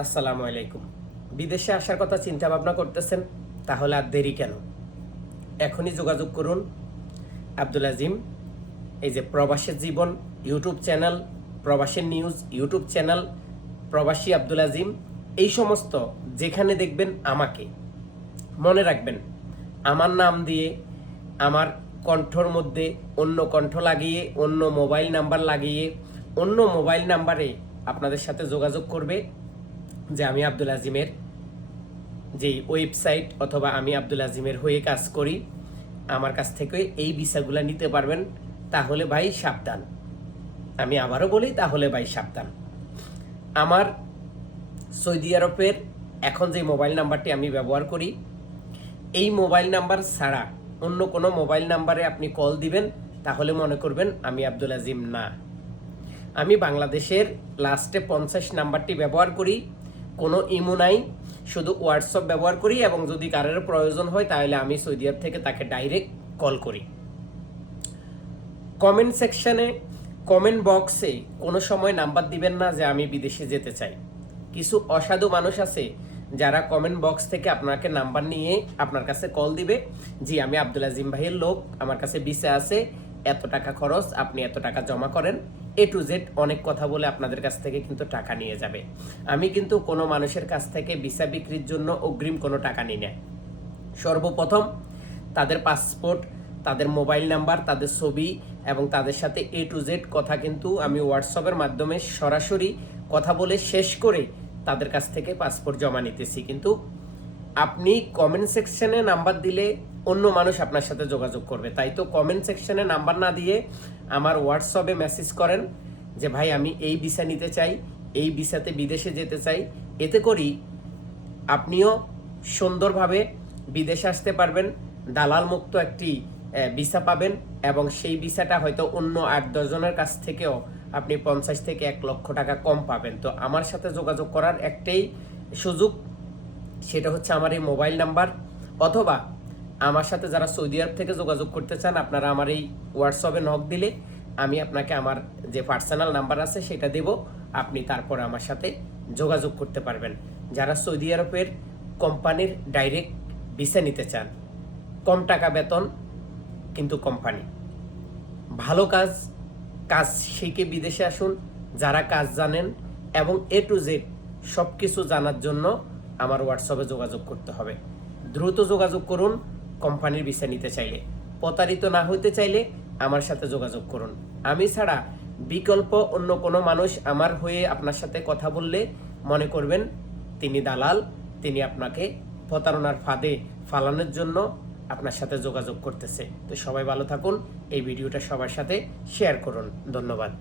আসসালামু আলাইকুম। বিদেশে আসার কথা চিন্তা ভাবনা করতেছেন, তাহলে আর দেরি কেন? এখনই যোগাযোগ করুন। আব্দুল আজিম, এই যে প্রবাসের জীবন ইউটিউব চ্যানেল, প্রবাসের নিউজ ইউটিউব চ্যানেল, প্রবাসী আব্দুল আজিম, এই সমস্ত যেখানে দেখবেন আমাকে, মনে রাখবেন, আমার নাম দিয়ে আমার কণ্ঠর মধ্যে অন্য কণ্ঠ লাগিয়ে, অন্য মোবাইল নাম্বার লাগিয়ে, অন্য মোবাইল নাম্বারে আপনাদের সাথে যোগাযোগ করবে। যে আমি আব্দুল আজিমের যেই ওয়েবসাইট অথবা আমি আব্দুল আজিমের হয়ে কাজ করি, আমার কাছ থেকে এই ভিসাগুলো নিতে পারবেন, তাহলে ভাই সাবধান। আমি আবারও বলি, তাহলে ভাই সাবধান। আমার সৌদি আরবের এখন যে মোবাইল নাম্বারটি আমি ব্যবহার করি, এই মোবাইল নাম্বার ছাড়া অন্য কোনো মোবাইল নাম্বারে আপনি কল দিবেন, তাহলে মনে করবেন আমি আব্দুল আজিম না। আমি বাংলাদেশের লাস্টে পঞ্চাশ নাম্বারটি ব্যবহার করি কোনো ইমো নাই, শুধু হোয়াটসঅ্যাপ ব্যবহার করি এবং যদি কারোর প্রয়োজন হয় তাহলে আমি সৌদি আরব থেকে তাকে ডাইরেক্ট কল করি। কমেন্ট সেকশনে কমেন্ট বক্সে কোনো সময় নাম্বার দিবেন না যে আমি বিদেশে যেতে চাই। কিছু অসাধু মানুষ আছে যারা কমেন্ট বক্স থেকে আপনাকে নাম্বার নিয়ে আপনার কাছে কল দিবে। জি, আমি আব্দুল আজিম ভাইয়ের লোক, আমার কাছে বিসে আছে। এত টাকা খরচ, আপনি এত টাকা জমা করেন এ টু জেড অনেক কথা বলে আপনাদের কাছ থেকে কিন্তু টাকা নিয়ে যাবে। আমি কিন্তু কোনো মানুষের কাছ থেকে ভিসা বিক্রির জন্য অগ্রিম কোনো টাকা নিই না। সর্বপ্রথম তাদের পাসপোর্ট, তাদের মোবাইল নাম্বার, তাদের ছবি এবং তাদের সাথে এ টু জেড কথা কিন্তু আমি হোয়াটসঅ্যাপের মাধ্যমে সরাসরি কথা বলে শেষ করে তাদের কাছ থেকে পাসপোর্ট জমা নিতেছি। কিন্তু আপনি কমেন্ট সেকশনে নাম্বার দিলে অন্য মানুষ আপনার সাথে যোগাযোগ করবে। তাই তো কমেন্ট সেকশনে নাম্বার না দিয়ে আমার হোয়াটসঅ্যাপে মেসেজ করেন যে, ভাই, আমি এই ভিসা নিতে চাই, এই ভিসাতে বিদেশে যেতে চাই। এতে করি আপনিও সুন্দরভাবে বিদেশে আসতে পারবেন, দালাল মুক্ত একটি ভিসা পাবেন এবং সেই ভিসাটা হয়তো অন্য আট দশজনের কাছ থেকেও আপনি পঞ্চাশ থেকে এক লক্ষ টাকা কম পাবেন। তো আমার সাথে যোগাযোগ করার একটাই সুযোগ, সেটা হচ্ছে আমার এই মোবাইল নাম্বার অথবা আমার সাথে যারা সৌদি আরব থেকে যোগাযোগ করতে চান, আপনারা আমার এই হোয়াটসঅ্যাপে নক দিলে আমি আপনাকে আমার যে পার্সোনাল নাম্বার আছে সেটা দেব। আপনি তারপর আমার সাথে যোগাযোগ করতে পারবেন। যারা সৌদি আরবের কোম্পানির ডাইরেক্ট ভিসা নিতে চান, কম টাকা বেতন কিন্তু কোম্পানি ভালো কাজ কাজ শিখে বিদেশে আসুন, যারা কাজ জানেন এবং এ টু জেড সব কিছু জানার জন্য আমার হোয়াটসঅ্যাপে যোগাযোগ করতে হবে। দ্রুত যোগাযোগ করুন কোম্পানির ভিসা নিতে চাইলে। প্রতারিত না হতে চাইলে আমার সাথে যোগাযোগ করুন। আমি ছাড়া বিকল্প অন্য কোনো মানুষ আমার হয়ে আপনার সাথে কথা বললে মনে করবেন তিনি দালাল, তিনি আপনাকে প্রতারণার ফাঁদে ফালানোর জন্য আপনার সাথে যোগাযোগ করতেছে। তো সবাই ভালো থাকুন, এই ভিডিওটা সবার সাথে শেয়ার করুন। ধন্যবাদ।